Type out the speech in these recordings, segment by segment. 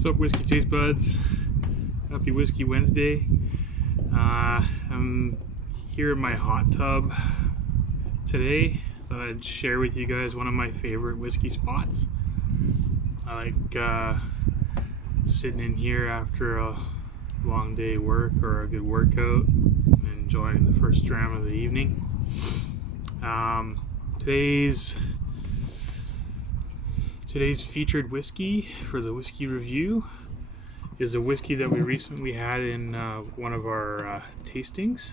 What's up, Whiskey Taste Buds? Happy Whiskey Wednesday. I'm here in my hot tub today. Thought I'd share with you guys one of my favorite whiskey spots. I like sitting in here after a long day of work or a good workout and enjoying the first dram of the evening. Today's featured whiskey for the whiskey review is a whiskey that we recently had in one of our tastings,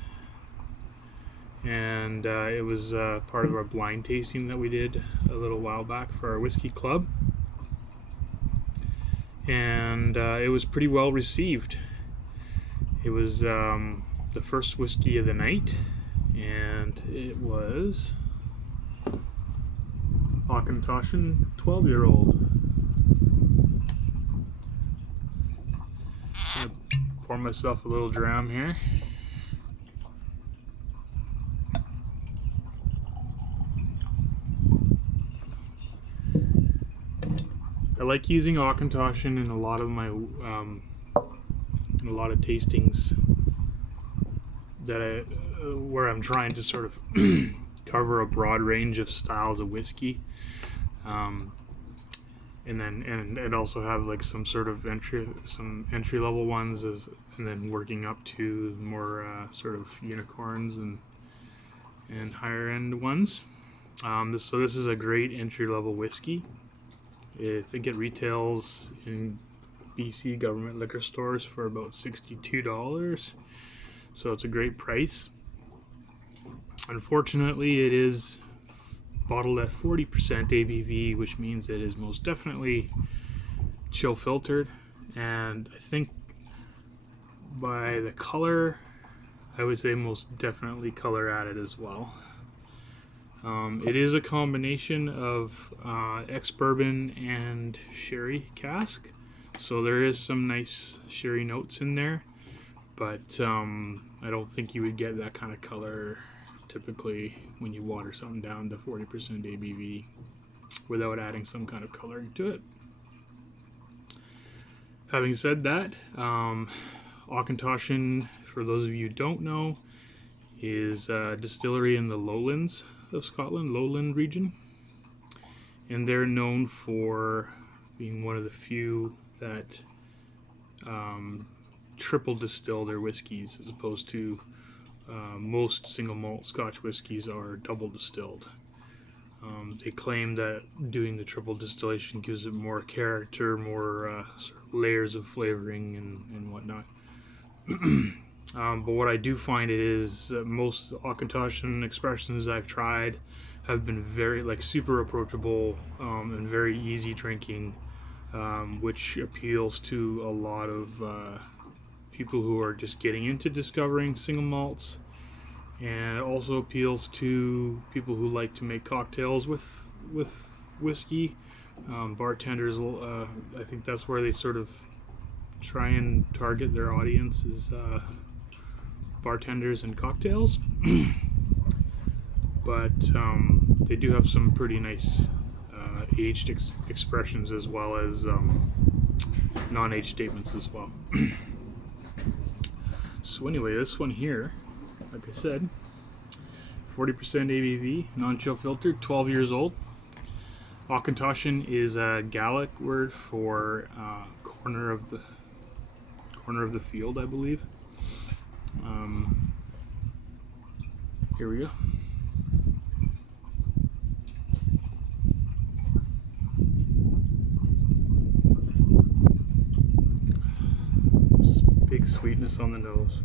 and it was part of our blind tasting that we did a little while back for our whiskey club, and it was pretty well received. It was the first whiskey of the night, and it was Auchentoshan 12-year-old. I'm gonna pour myself a little dram here. I like using Auchentoshan in a lot of my tastings that where I'm trying to sort of cover a broad range of styles of whiskey, and also have like some sort of entry level ones, and then working up to more sort of unicorns and higher end ones. This is a great entry level whiskey. I think it retails in BC government liquor stores for about $62, so it's a great price. Unfortunately, it is bottled at 40% ABV, which means it is most definitely chill filtered, and I think by the color, I would say most definitely color added as well. It is a combination of ex-bourbon and sherry cask, so there is some nice sherry notes in there, but I don't think you would get that kind of color typically when you water something down to 40% ABV without adding some kind of coloring to it. Having said that, Auchentoshan, for those of you who don't know, is a distillery in the lowlands of Scotland, lowland region, and they're known for being one of the few that triple distill their whiskeys, as opposed to most single malt Scotch whiskies are double distilled. They claim that doing the triple distillation gives it more character, more sort of layers of flavoring and whatnot. But what I do find it is most Auchentoshan expressions I've tried have been very super approachable and very easy drinking, which appeals to a lot of people who are just getting into discovering single malts, and it also appeals to people who like to make cocktails with whiskey. Bartenders, I think that's where they sort of try and target their audience, is bartenders and cocktails. But they do have some pretty nice aged expressions, as well as non-aged statements as well. So anyway, this one here, like I said, 40% ABV, non-chill filtered, 12 years old. Auchentoshan is a Gaelic word for corner of the field, I believe. Here we go. Big sweetness on the nose.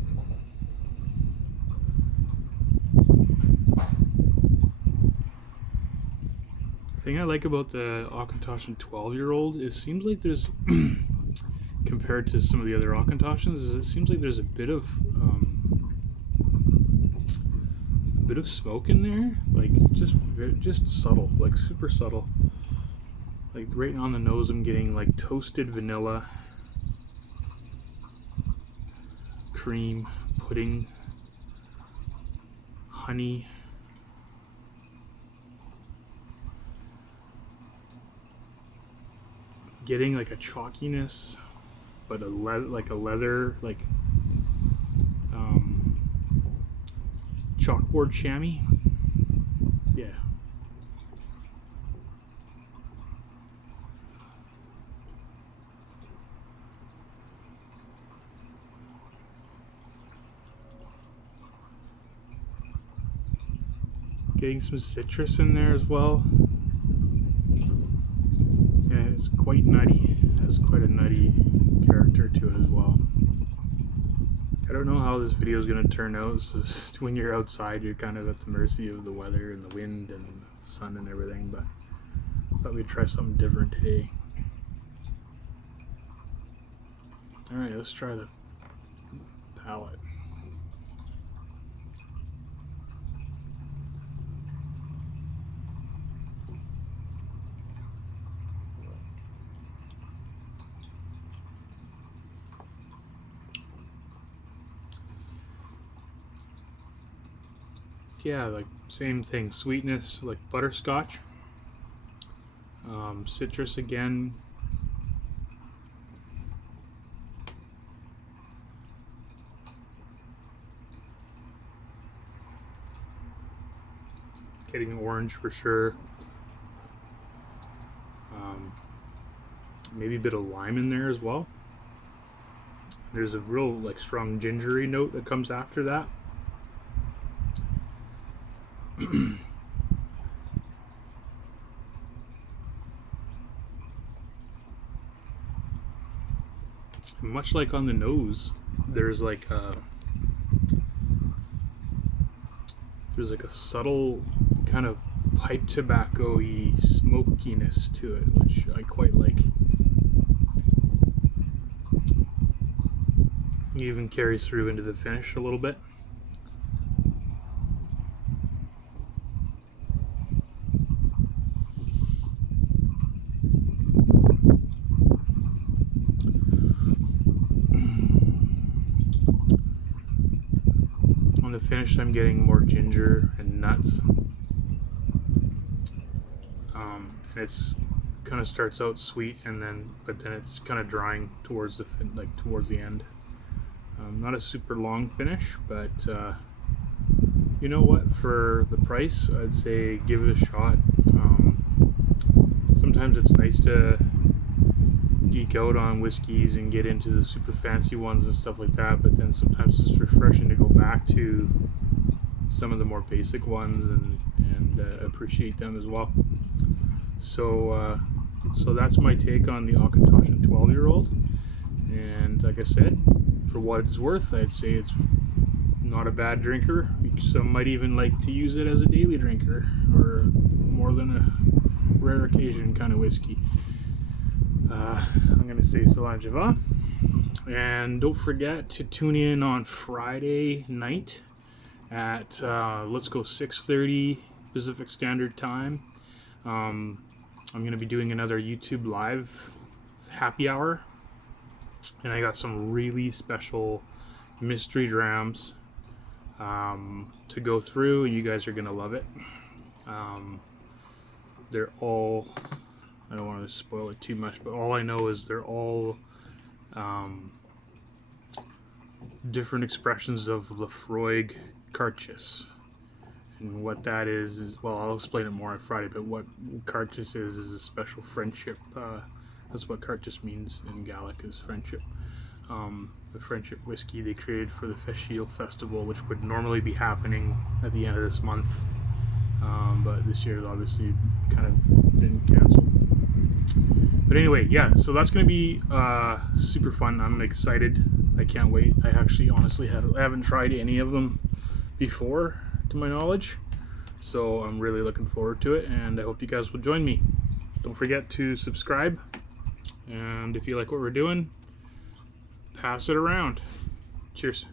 The thing I like about the Auchentoshan 12-year-old is, seems like there's compared to some of the other Auchentoshans, is it seems like there's a bit of smoke in there, like just subtle, like super subtle. Like right on the nose, I'm getting like toasted vanilla, cream, pudding, honey, getting like a chalkiness but like a leather, like chalkboard chamois. Yeah. Getting some citrus in there as well. Yeah, it's quite nutty. It has quite a nutty character to it as well. I don't know how this video is going to turn out. It's just when you're outside, you're kind of at the mercy of the weather and the wind and the sun and everything, but I thought we'd try something different today. Alright, let's try the palette. Yeah, like same thing, sweetness, like butterscotch, citrus again, getting orange for sure, maybe a bit of lime in there as well. There's a real like strong gingery note that comes after that. Much like on the nose, there's like a subtle kind of pipe tobacco-y smokiness to it, which I quite like. It even carries through into the finish a little bit. On the finish, I'm getting more ginger and nuts. And it's kind of starts out sweet, but then it's kind of drying towards the end. Not a super long finish, but you know what? For the price, I'd say give it a shot. Sometimes it's nice to geek out on whiskeys and get into the super fancy ones and stuff like that, but then sometimes it's refreshing to go back to some of the more basic ones and appreciate them as well. So that's my take on the Auchentoshan 12-year-old, and like I said, for what it's worth, I'd say it's not a bad drinker. Some might even like to use it as a daily drinker or more than a rare occasion kind of whiskey. I'm going to say Salam Java. And don't forget to tune in on Friday night at, let's go 6:30 Pacific Standard Time. I'm going to be doing another YouTube Live happy hour. And I got some really special mystery drams to go through, and you guys are going to love it. They're all... I don't want to spoil it too much, but all I know is they're all different expressions of Lefroy Cartchus. And what that is, well, I'll explain it more on Friday, but what Cartchus is a special friendship. That's what Cartchus means in Gaelic, is friendship. The friendship whiskey they created for the Feshiel Festival, which would normally be happening at the end of this month. But this year, obviously, kind of been canceled. But anyway, yeah, so that's going to be super fun. I'm excited. I can't wait. I actually, honestly, I haven't tried any of them before, to my knowledge. So I'm really looking forward to it, and I hope you guys will join me. Don't forget to subscribe, and if you like what we're doing, pass it around. Cheers.